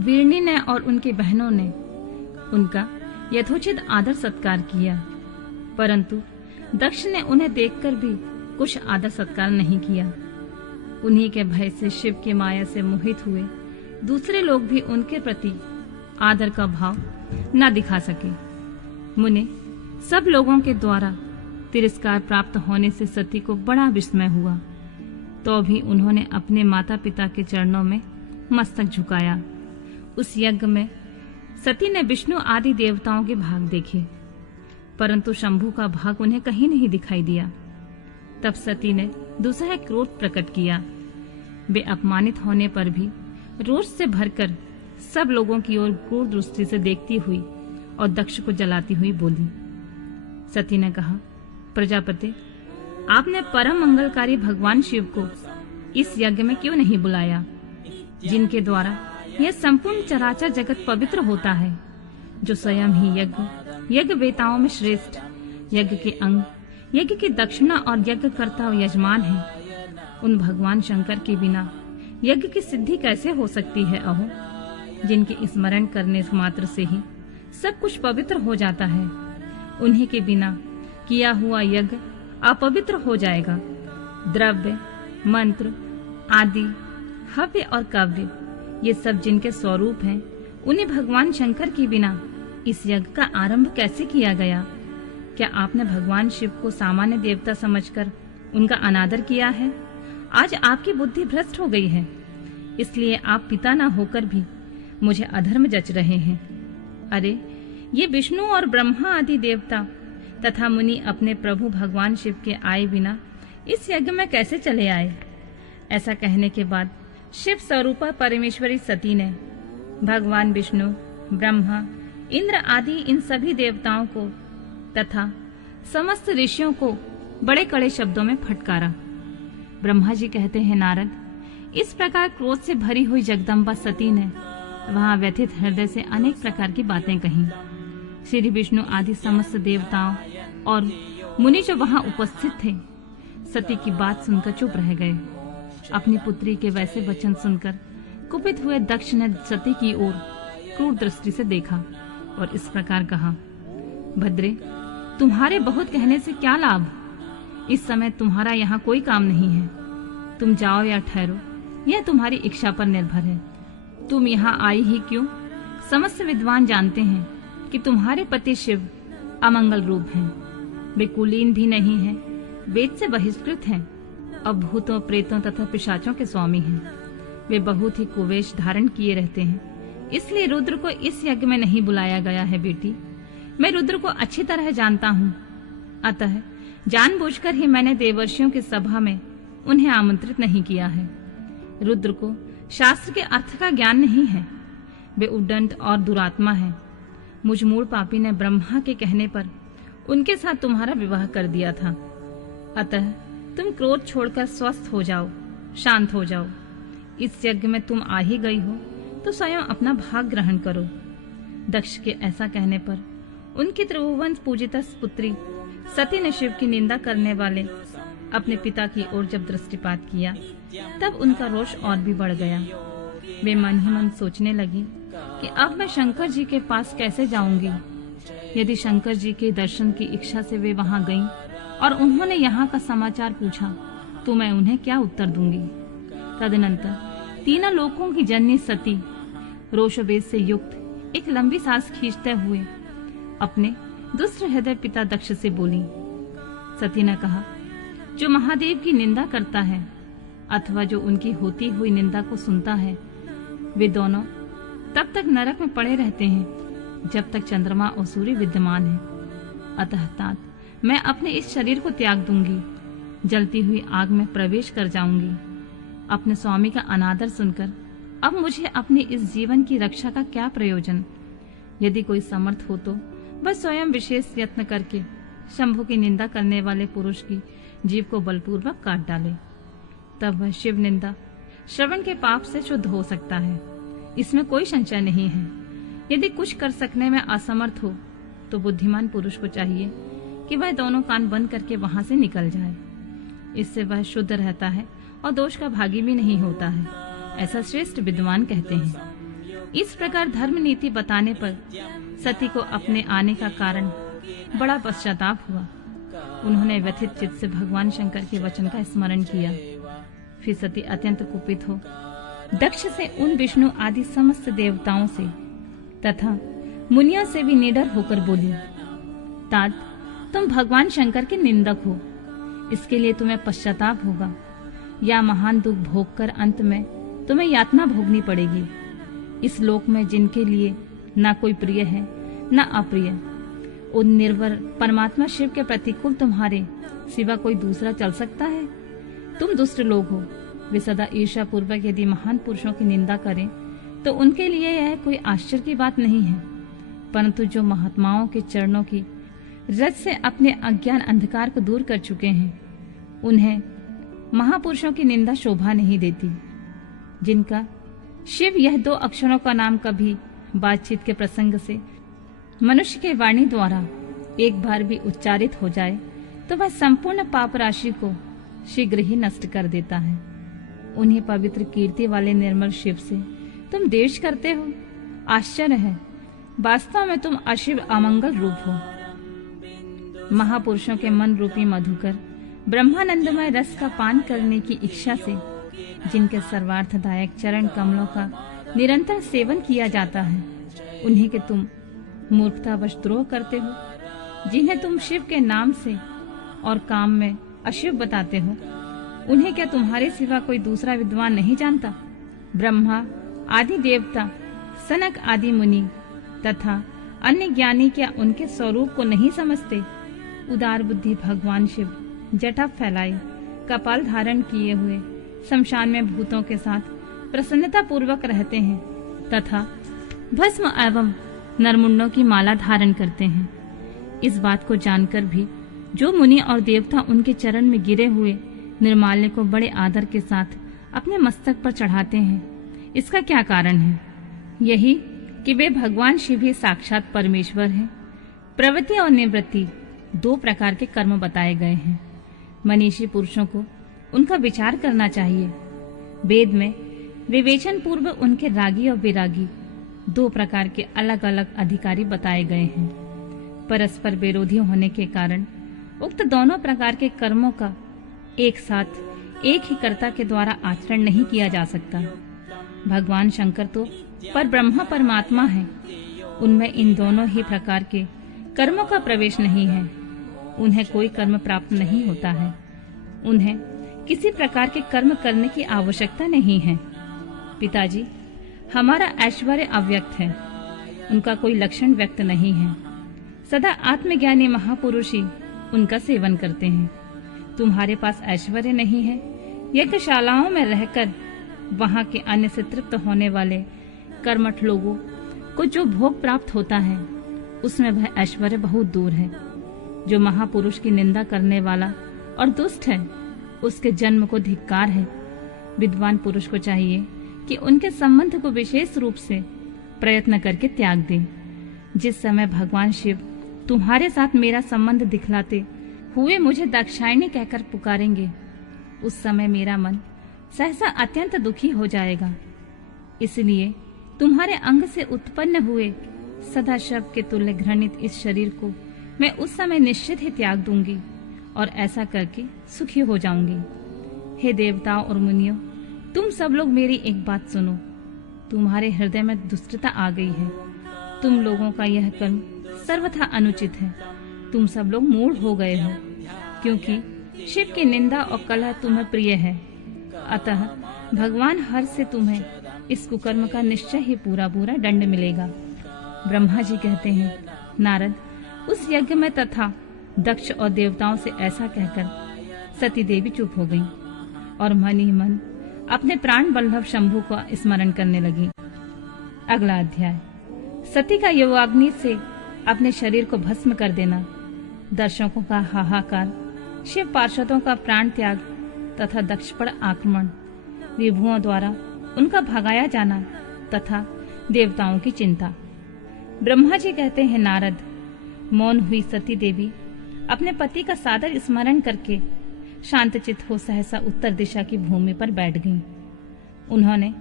वीरनी ने और उनकी बहनों ने उनका यथोचित आदर सत्कार किया, परंतु दक्ष ने उन्हें देखकर भी कुछ आदर सत्कार नहीं किया। उन्हीं के भय से शिव की माया से मोहित हुए दूसरे लोग भी उनके प्रति आदर का भाव न दिखा सके। मुने, सब लोगों के द्वारा तिरस्कार प्राप्त होने से सती को बड़ा विस्मय हुआ, तो भी उन्होंने अपने माता पिता के चरणों में मस्तक झुकाया। उस यज्ञ में सती ने विष्णु आदि देवताओं के भाग देखे, परंतु शंभु का भाग उन्हें कहीं नहीं दिखाई दिया। तब सती ने दूसरा क्रोध प्रकट किया। वे अपमानित होने पर भी रोष से भरकर सब लोगों की ओर क्रूर दृष्टि से देखती हुई और दक्ष को जलाती हुई बोली। सती ने कहा, प्रजापति, आपने परम मंगलकारी भगवान शिव को इस यज्ञ में क्यों नहीं बुलाया, जिनके द्वारा यह संपूर्ण चराचर जगत पवित्र होता है, जो स्वयं ही यज्ञ वेताओं में श्रेष्ठ, यज्ञ के अंग, यज्ञ की दक्षिणा और यज्ञकर्ता यजमान है। उन भगवान शंकर के बिना यज्ञ की सिद्धि कैसे हो सकती है अहो, जिनके स्मरण करने मात्र से ही सब कुछ पवित्र हो जाता है। उन्हीं के बिना किया हुआ यज्ञ अपवित्र हो जाएगा। द्रव्य, मंत्र आदि, हव्य और काव्य, ये सब जिनके स्वरूप हैं, उन्हें भगवान शंकर के बिना इस यज्ञ का आरंभ कैसे किया गया? क्या आपने भगवान शिव को सामान्य देवता समझकर उनका अनादर किया है? आज आपकी बुद्धि भ्रष्ट हो गई है, इसलिए आप पिता न होकर भी मुझे अधर्म जच रहे हैं। अरे, ये विष्णु और ब्रह्मा आदि देवता तथा मुनि अपने प्रभु भगवान शिव के आए बिना इस यज्ञ में कैसे चले आए? ऐसा कहने के बाद शिव स्वरूपा परमेश्वरी सती ने भगवान विष्णु, ब्रह्मा, इंद्र आदि इन सभी देवताओं को तथा समस्त ऋषियों को बड़े कड़े शब्दों में फटकारा। ब्रह्मा जी कहते हैं, नारद, इस प्रकार क्रोध से भरी हुई जगदम्बा सती ने वहां व्यथित हृदय से अनेक प्रकार की बातें कही। श्री विष्णु आदि समस्त देवताओं और मुनि जो वहां उपस्थित थे सती की बात सुनकर चुप रह गए। अपनी पुत्री के वैसे वचन सुनकर कुपित हुए दक्ष ने सती की ओर क्रूर दृष्टि से देखा और इस प्रकार कहा, भद्रे, तुम्हारे बहुत कहने से क्या लाभ? इस समय तुम्हारा यहाँ कोई काम नहीं है। तुम जाओ या ठहरो, यह तुम्हारी इच्छा पर निर्भर है। तुम यहाँ आई ही क्यों? समस्त विद्वान जानते हैं कि तुम्हारे पति शिव अमंगल रूप हैं। वे कुलीन भी नहीं हैं, वेद से बहिष्कृत हैं और भूतों, प्रेतों तथा पिशाचों के स्वामी हैं। वे बहुत ही कुवेश धारण किए रहते हैं, इसलिए रुद्र को इस यज्ञ में नहीं बुलाया गया है। बेटी, मैं रुद्र को अच्छी तरह जानता हूँ, अतः जानबूझकर ही मैंने देवर्षियों की सभा में उन्हें आमंत्रित नहीं किया है। रुद्र को शास्त्र के अर्थ का ज्ञान नहीं है, वे उद्दंड और दुरात्मा है। मुझ मूढ़ पापी ने ब्रह्मा के कहने पर उनके साथ तुम्हारा विवाह कर दिया था, अतः तुम क्रोध छोड़कर स्वस्थ हो जाओ, शांत हो जाओ। इस यज्ञ में तुम आ ही गई हो तो स्वयं अपना भाग ग्रहण करो। दक्ष के ऐसा कहने पर उनकी त्रिभुवन पूजिता पुत्री सती ने शिव की निंदा करने वाले अपने पिता की ओर जब दृष्टिपात किया तब उनका रोष और भी बढ़ गया। वे मन ही मन सोचने लगी कि अब मैं शंकर जी के पास कैसे जाऊंगी। यदि शंकर जी के दर्शन की इच्छा से वे वहां गईं और उन्होंने यहाँ का समाचार पूछा तो मैं उन्हें क्या उत्तर दूंगी। तदनंतर तीनों लोकों की जननी सती रोषवेद से युक्त एक लंबी सांस खींचते हुए अपने दुष्ट हृदय पिता दक्ष से बोली। सती ने कहा, जो महादेव की निंदा करता है अथवा जो उनकी होती हुई निंदा को सुनता है, वे दोनों तब तक नरक में पड़े रहते हैं जब तक चंद्रमा और सूर्य विद्यमान है। अतः तात मैं अपने इस शरीर को त्याग दूंगी, जलती हुई आग में प्रवेश कर जाऊंगी। अपने स्वामी का अनादर सुनकर अब मुझे अपने इस जीवन की रक्षा का क्या प्रयोजन? यदि कोई समर्थ हो तो वह स्वयं विशेष यत्न करके शंभु की निंदा करने वाले पुरुष की जीव को बलपूर्वक काट डाले, तब वह शिव निंदा श्रवण के पाप से शुद्ध हो सकता है। इसमें कोई संशय नहीं है। यदि कुछ कर सकने में असमर्थ हो तो बुद्धिमान पुरुष को चाहिए कि वह दोनों कान बंद करके वहां से निकल जाए। इससे वह शुद्ध रहता है और दोष का भागी भी नहीं होता है, ऐसा श्रेष्ठ विद्वान कहते हैं। इस प्रकार धर्म नीति बताने पर सती को अपने आने का कारण बड़ा पश्चाताप हुआ। उन्होंने व्यथित चित्त से भगवान शंकर के वचन का स्मरण किया। फिर सती अत्यंत कुपित हो दक्ष से उन विष्णु आदि समस्त देवताओं से तथा मुनिया से भी निडर होकर बोली, तात, तुम भगवान शंकर के निंदक हो, इसके लिए तुम्हें पश्चाताप होगा या महान दुख भोगकर अंत में तुम्हें यातना भोगनी पड़ेगी। इस लोक में जिनके लिए ना कोई प्रिय है ना अप्रिय, उन निर्वर परमात्मा शिव के प्रतिकूल तुम्हारे सिवा कोई दूसरा चल सकता है? तुम दुष्ट लोग हो। वे सदा ईर्ष्या पूर्वक यदि महान पुरुषों की निंदा करें तो उनके लिए यह कोई आश्चर्य की बात नहीं है, परंतु जो महात्माओं के चरणों की रज से अपने अज्ञान अंधकार को दूर कर चुके हैं, उन्हें महापुरुषों की निंदा शोभा नहीं देती। जिनका शिव यह दो अक्षरों का नाम कभी बातचीत के प्रसंग से मनुष्य के वाणी द्वारा एक बार भी उच्चारित हो जाए तो वह संपूर्ण पाप राशि को शीघ्र ही नष्ट कर देता है। उन्हीं पवित्र कीर्ति वाले निर्मल शिव से तुम द्वेष करते हो। आश्चर्य है, वास्तव में तुम अशिव अमंगल रूप हो। महापुरुषों के मन रूपी मधुकर ब्रह्मानंदमय रस का पान करने की इच्छा से जिनके सर्वार्थदायक चरण कमलों का निरंतर सेवन किया जाता है, उन्हीं के तुम मूर्खतावश द्रोह करते हो। जिन्हें तुम शिव के नाम से और काम में अशिव बताते हो, उन्हें क्या तुम्हारे सिवा कोई दूसरा विद्वान नहीं जानता? ब्रह्मा आदि देवता, सनक आदि मुनि तथा अन्य ज्ञानी क्या उनके स्वरूप को नहीं समझते? उदार बुद्धि भगवान शिव जटा फैलाए, कपाल धारण किए हुए शमशान में भूतों के साथ प्रसन्नता पूर्वक रहते हैं तथा भस्म एवं नरमुंडों की माला धारण करते हैं। इस बात को जानकर भी जो मुनि और देवता उनके चरण में गिरे हुए निर्माल्य को बड़े आदर के साथ अपने मस्तक पर चढ़ाते हैं, इसका क्या कारण है? यही कि वे भगवान शिव ही साक्षात परमेश्वर हैं। प्रवृत्ति और निवृत्ति दो प्रकार के कर्म बताए गए हैं। मनीषी पुरुषों को उनका विचार करना चाहिए। वेद में विवेचन पूर्व उनके रागी और विरागी दो प्रकार के अलग अलग अधिकारी बताए गए हैं। परस्पर विरोधी होने के कारण उक्त दोनों प्रकार के कर्मों का एक साथ एक ही कर्ता के द्वारा आचरण नहीं किया जा सकता। भगवान शंकर तो पर ब्रह्मा परमात्मा है, उनमें इन दोनों ही प्रकार के कर्मों का प्रवेश नहीं है। उन्हें कोई कर्म प्राप्त नहीं होता है, उन्हें किसी प्रकार के कर्म करने की आवश्यकता नहीं है। पिताजी, हमारा ऐश्वर्य अव्यक्त है, उनका कोई लक्षण व्यक्त नहीं है। सदा आत्मज्ञानी महापुरुष ही उनका सेवन करते हैं। तुम्हारे पास ऐश्वर्य नहीं है। यज्ञशालाओं में रहकर वहां के अन्न से तृप्त होने वाले कर्मठ लोगों को जो भोग प्राप्त होता है उसमें वह ऐश्वर्य बहुत दूर है। जो महापुरुष की निंदा करने वाला और दुष्ट है उसके जन्म को धिक्कार है। विद्वान पुरुष को चाहिए कि उनके संबंध को विशेष रूप से प्रयत्न करके त्याग दें। जिस समय भगवान शिव तुम्हारे साथ मेरा संबंध दिखलाते हुए मुझे दाक्षायणी कहकर पुकारेंगे, उस समय मेरा मन सहसा अत्यंत दुखी हो जाएगा। इसलिए तुम्हारे अंग से उत्पन्न हुए सदा शव के तुल्य घृणित इस शरीर को मैं उस समय निश्चित ही त्याग दूंगी और ऐसा करके सुखी हो जाऊंगी। हे देवताओं और मुनियों, तुम सब लोग मेरी एक बात सुनो। तुम्हारे हृदय में दुष्टता आ गई है। तुम लोगों का यह कर्म सर्वथा अनुचित है। तुम सब लोग मूढ़ हो गए हो, क्योंकि शिव की निंदा और कलह तुम्हें प्रिय है। अतः भगवान हर से तुम्हें इस कुकर्म का निश्चय ही पूरा पूरा दंड मिलेगा। ब्रह्मा जी कहते हैं, नारद, उस यज्ञ में तथा दक्ष और देवताओं से ऐसा कहकर सती देवी चुप हो गईं और मन ही मन अपने प्राण वल्लभ शंभु को स्मरण करने लगी। अगला अध्याय, सती का योगाग्नि से अपने शरीर को भस्म कर देना, दर्शकों का हाहाकार, शिव पार्षदों का प्राण त्याग तथा दक्ष पर आक्रमण, विभुओं द्वारा उनका भगाया जाना तथा देवताओं की चिंता। ब्रह्मा जी कहते हैं, नारद, मौन हुई सती देवी अपने पति का सादर स्मरण करके शांतचित हो सहसा उत्तर दिशा की भूमि पर बैठ गईं। उन्होंने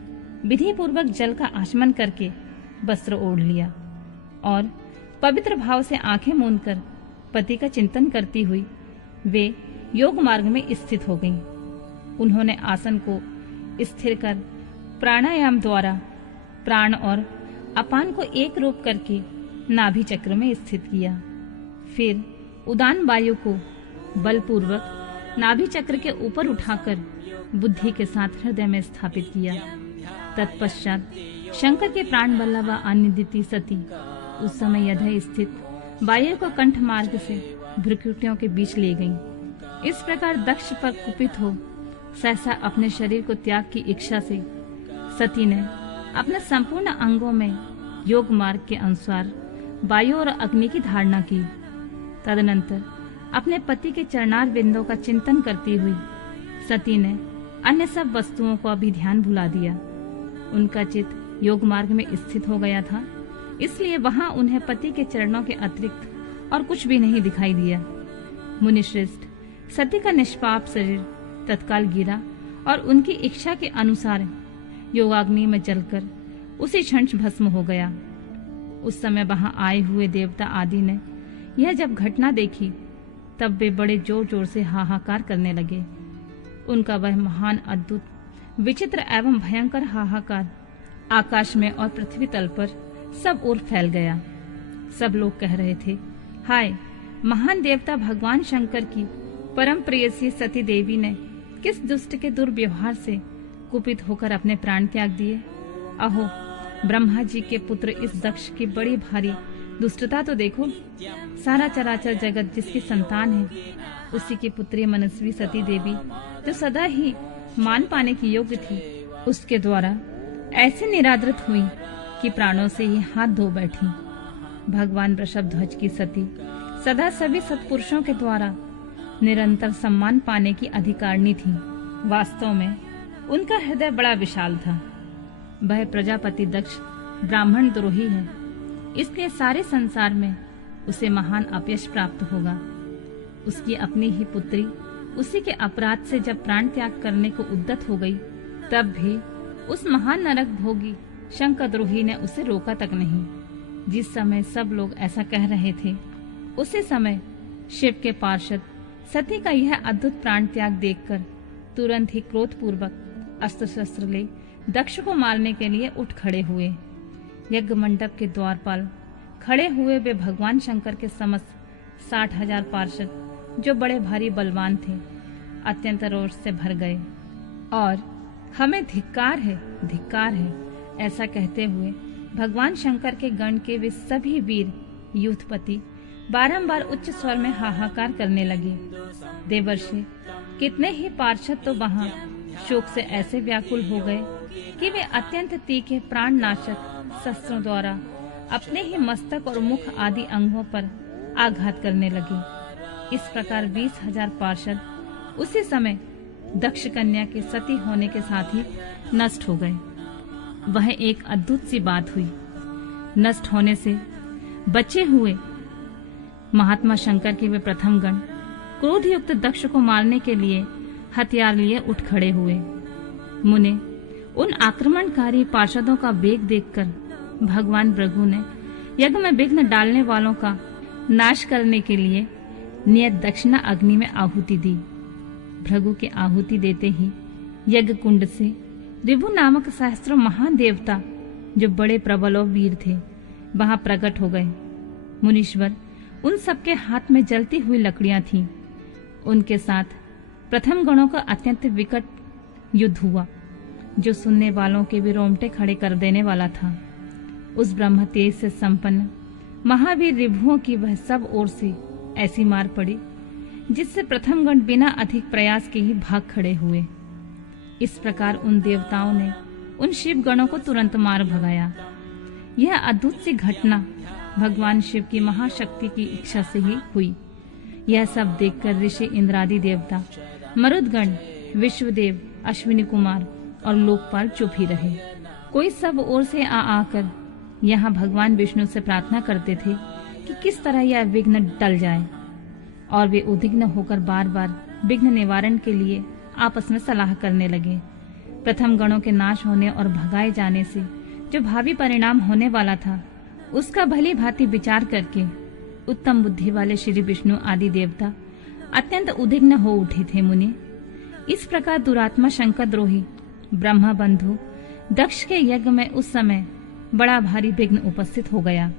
विधि पूर्वक जल का आचमन करके वस्त्र ओढ़ लिया और पवित्र भाव से आंखें मूंदकर पति का चिंतन करती हुई वे योग मार्ग में स्थित हो गईं। उन्होंने आसन को स्थिर कर प्राणायाम द्वारा प्राण और अपान को एक रूप करके नाभि चक्र में स्थित किया। फिर उदान वायु को बलपूर्वक नाभि चक्र के ऊपर उठाकर बुद्धि के साथ हृदय में स्थापित किया। तत्पश्चात शंकर के प्राण वल्लभा अनिदिति सती उस समय यदि स्थित वायु को कंठ मार्ग से भ्रुकुटियों के बीच ले गईं। इस प्रकार दक्ष पर कुपित हो सहसा अपने शरीर को त्याग की इच्छा से सती ने अपने संपूर्ण अंगों में योग मार्ग के अनुसार वायु और अग्नि की धारणा की। तदनंतर अपने पति के चरणार बिंदों का चिंतन करती हुई सती ने अन्य सब वस्तुओं को अभी ध्यान भुला दिया। उनका चित्त योग मार्ग में स्थित हो गया था, इसलिए वहां उन्हें पति के चरणों के अतिरिक्त और कुछ भी नहीं दिखाई दिया। मुनिश्रेष्ठ, सती का निष्पाप शरीर तत्काल गिरा और उनकी इच्छा के अनुसार योगाग्नि में जलकर उसी क्षण भस्म हो गया। उस समय वहां आए हुए देवता आदि ने यह जब घटना देखी तब वे बड़े जोर जोर से हाहाकार करने लगे। उनका वह महान अद्भुत विचित्र एवं भयंकर हाहाकार आकाश में और पृथ्वी तल पर सब ओर फैल गया। सब लोग कह रहे थे, हाय, महान देवता भगवान शंकर की परम प्रेयसी सती देवी ने किस दुष्ट के दुर्व्यवहार से कुपित होकर अपने प्राण त्याग दिए। अहो, ब्रह्मा जी के पुत्र इस दक्ष की बड़ी भारी दुष्टता तो देखो, सारा चराचर जगत जिसकी संतान है, उसी की पुत्री मनस्वी सती देवी जो सदा ही मान पाने की योग्य थी, उसके द्वारा ऐसे निरादृत हुई कि प्राणों से ही हाथ धो बैठी। भगवान वृषभध्वज की सती सदा सभी सत्पुरुषों के द्वारा निरंतर सम्मान पाने की अधिकारिणी थी। वास्तव में उनका हृदय बड़ा विशाल था। वह प्रजापति दक्ष ब्राह्मण द्रोही है, इसलिए सारे संसार में उसे महान अपयश प्राप्त होगा। उसकी अपनी ही पुत्री उसी के अपराध से जब प्राण त्याग करने को उद्यत हो गई, तब भी उस महान नरक भोगी शंखद्रोही ने उसे रोका तक नहीं। जिस समय सब लोग ऐसा कह रहे थे, उसी समय शिव के पार्षद सती का यह अद्भुत प्राण त्याग देखकर तुरंत ही क्रोधपूर्वक अस्त्र शस्त्र ले दक्ष को मारने के लिए उठ खड़े हुए। यज्ञ मंडप के द्वारपाल खड़े हुए वे भगवान शंकर के समस्त 60,000 पार्षद, जो बड़े भारी बलवान थे, अत्यंत रोष से भर गए और हमें धिक्कार है ऐसा कहते हुए भगवान शंकर के गण के वे सभी वीर यूथपति बारंबार उच्च स्वर में हाहाकार करने लगे। देवर्षि कितने ही पार्षद तो वहां शोक से ऐसे व्याकुल हो गए कि वे अत्यंत तीखे प्राण नाशक शस्त्रों द्वारा अपने ही मस्तक और मुख आदि अंगों पर आघात करने लगे। इस प्रकार 20,000 पार्षद उसी समय दक्ष कन्या के सती होने के साथ ही नष्ट हो गए। वह एक अद्भुत सी बात हुई। नष्ट होने से बचे हुए महात्मा शंकर के वे प्रथम गण क्रोध युक्त दक्ष को मारने के लिए हथियार लिए उठ खड़े हुए। मुने उन आक्रमणकारी पार्षदों का वेग देखकर भगवान भृगु ने यज्ञ में विघ्न डालने वालों का नाश करने के लिए नियत दक्षिणा अग्नि में आहुति दी। भृगु के आहुति देते ही यज्ञ कुंड से रिभु नामक सहस्त्रों महान देवता, जो बड़े प्रबल और वीर थे, वहां प्रकट हो गए। मुनीश्वर उन सबके हाथ में जलती हुई लकड़ियां थीं। उनके साथ प्रथम गणों का अत्यंत विकट युद्ध हुआ, जो सुनने वालों के भी रोंगटे खड़े कर देने वाला था। उस ब्रह्म तेज से संपन्न महावीर रिभुओं की वह सब ओर से ऐसी मार पड़ी, जिससे प्रथम गण बिना अधिक प्रयास के ही भाग खड़े हुए। इस प्रकार उन देवताओं ने उन शिव गणों को तुरंत मार भगाया। यह अद्भुत सी घटना भगवान शिव की महाशक्ति की इच्छा से ही हुई। यह सब देखकर ऋषि इंद्रादि देवता, मरुदगण, विश्वदेव, अश्विनी कुमार और लोकपाल चुप ही रहे। कोई सब ओर से आकर यहाँ भगवान विष्णु से प्रार्थना करते थे कि किस तरह यह विघ्न टल जाए, और वे उद्विग्न होकर बार बार विघ्न निवारण के लिए आपस में सलाह करने लगे। प्रथम गणों के नाश होने और भगाए जाने से जो भावी परिणाम होने वाला था, उसका भली भांति विचार करके उत्तम बुद्धि वाले श्री विष्णु आदि देवता अत्यंत उद्विग्न हो उठे थे। मुनि इस प्रकार दुरात्मा शंकर द्रोही ब्रह्मा बंधु दक्ष के यज्ञ में उस समय बड़ा भारी विघ्न उपस्थित हो गया।